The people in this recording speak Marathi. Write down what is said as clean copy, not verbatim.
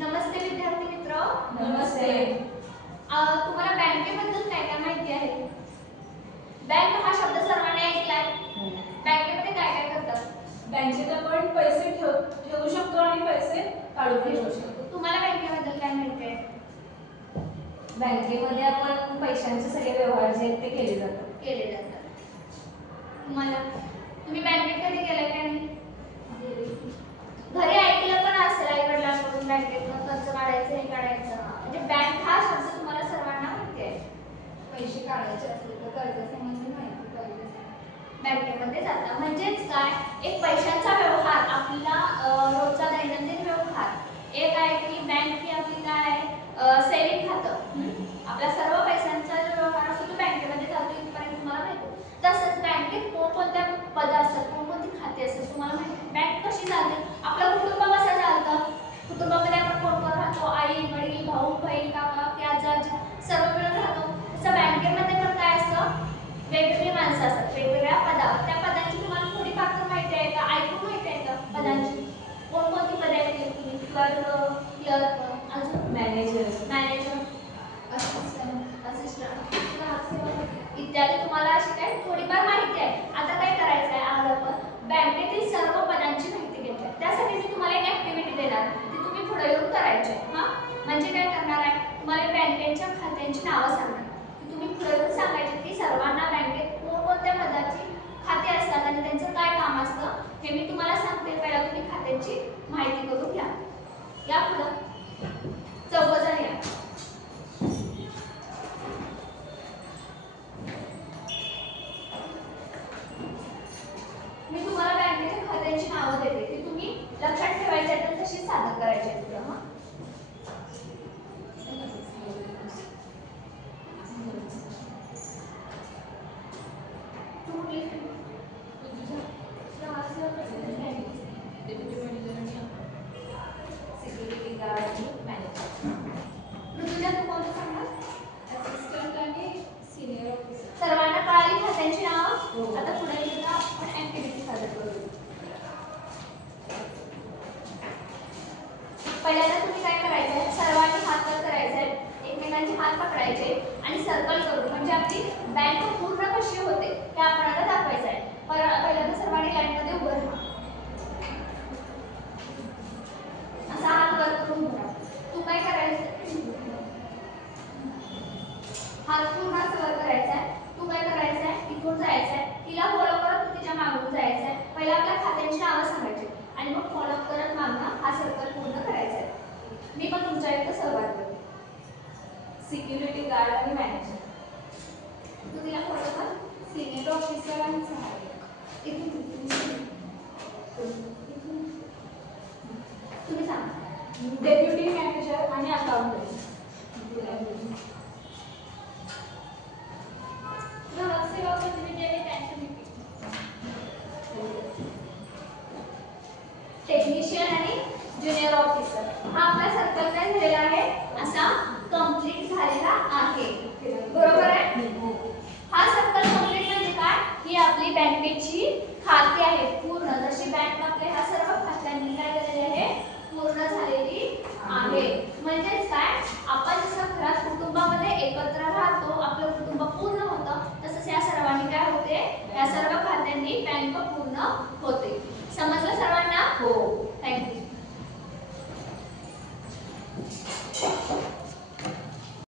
नमस्ते विद्यार्थी मित्र. नमस्ते. तुम्हाला बँकेबद्दल काय काय माहिती आहे? बँक हा शब्द सर्वांनी ऐकलाय. बँकेमध्ये काय काय करतात? बँकेत आपण पैसे ठेवू शकतो आणि पैसे काढू शकतो. तुम्हाला बँकेबद्दल काय माहिती आहे? बँकेमध्ये आपण पैशांचे सगळे व्यवहार जे आहेत ते केले जातात. तुम्ही बँकेत कधी गेलाय का नाही? घरी ऐकलं पण असेल आई वडिलांकडून बँकेतनं कर्ज काढायचं हे काढायचं. म्हणजे बँक हा शब्द तुम्हाला सर्वांना माहिती आहे. पैसे काढायचे असतील तर कर्जासंबंधी माहिती पाहिजे. बँकेमध्ये जाता म्हणजेच काय, एक पैशांचा व्यवहार आपला रोजचा दैनंदिन व्यवहार. एक आहे की बँक ही आपली काय सेविंग खातं. आपला सर्व पैशांचा जो व्यवहार असतो तो बँकेमध्ये जातो इथपर्यंत तुम्हाला माहिती. तसंच बँकेत कोणकोणत्या पदं असतात, कोणकोणती खाती असतात तुम्हाला माहिती. बँक कशी चालते, आपलं कुटुंब कसं चालतं, कुटुंबामध्ये आपण कोण कोण राहतो, आई वडील भाऊ बहीण काका की आजी आजी सर्व मिळून राहतो. तसं बँकेमध्ये पण काय असतं, वेगवेगळी माणसं असतात वेगवेगळ्या पदावर. त्या पदांची तुम्हाला थोडीफार तर माहिती आहे का, ऐकून माहिती आहे का पदांची? कोणकोणती पदे ऐकली तुम्ही? क्लर्क, अजून मॅनेजर, असिस्टंट, इत्यादी तुम्हाला अशी काय थोडीफार माहिती आहे. आता काय करायचं आहे, आज आपण बँकेतील सर्व पदांची माहिती घेतली. त्यासाठी मी तुम्हाला एक ऍक्टिव्हिटी देणार, ती तुम्ही पुढे येऊन करायची आहे. म्हणजे काय करणार आहे, तुम्हाला बँकेच्या खात्यांची नावं सांगणार. तुम्ही पुढे येऊन सांगायचे की सर्वांना बँकेत कोणकोणत्या पदाची खाते असतात आणि त्यांचं काय काम असतं हे मी तुम्हाला सांगते. पहिला तुम्ही खात्यांची माहिती करून घ्या. या पुढं चौघजण या. मी तुम्हाला बँकेच्या खात्यांची नावं देते, ती तुम्ही लक्षात ठेवायची आहेत, तशीच सादर करायची आहेत. सिक्युरिटी गार्ड आणि मॅनेजर. ऋतुजा तू कोणतं सांगणार? असिस्टंट आणि सिनियर ऑफिसर. सर्वांना कळाली खात्यांची नावं? आता पुढे येऊन आपण ऍक्टिव्हिटी सादर करू. पहिल्यांदा तुम्ही काय करायचं आहे, सर्वांनी हात वर करायचे आहेत, एकमेकांचे हात पकडायचे आणि सर्कल करून, म्हणजे आपली बँक पूर्ण कशी होते हे आपल्याला दाखवायचं आहे. पहिल्यांदा सर्वांनी लाईनमध्ये उभं राहा. असा हात वर करून उभा राहा. तू काय करायचं, हात पूर्ण असं वर करायचा आहे. तू काय करायचं आहे, इथून जायचं आहे, तिला फॉलो करत तू तिच्या मागून जायचं आहे. पहिला आपल्या खात्यांची नावं सांगायची आणि मग फॉलो करत मागणं हा सर्कल पूर्ण करायचा आहे. मी पण तुमच्या इथं सहभाग करते. सिक्युरिटी गार्ड आणि मॅनेजर. तू तिला फॉलो कर. सिनियर ऑफिसर आणि सहाय्यक. तुम्ही सांगा. डेप्युटी मॅनेजर आणि अकाउंटंट. टेक्निशियन आणि ज्युनियर ऑफिसर. हा आपला सर्कल काय झालेला आहे, असा कंप्लीट झालेला आहे. बरोबर आहे. हा सर्कल कंप्लीट म्हणजे काय, ही आपली बँकेची खाती आहेत पूर्ण. जशी बँक आपल्या ह्या सर्व खात्यांनी काय केलेली आहे, पूर्ण झालेली आहे. म्हणजेच काय, आपण जसं घरात कुटुंबामध्ये एकत्र राहतो, आपलं कुटुंब पूर्ण होतं, तसंच या सर्वांनी काय होते, या सर्व खात्यांनी बँक पूर्ण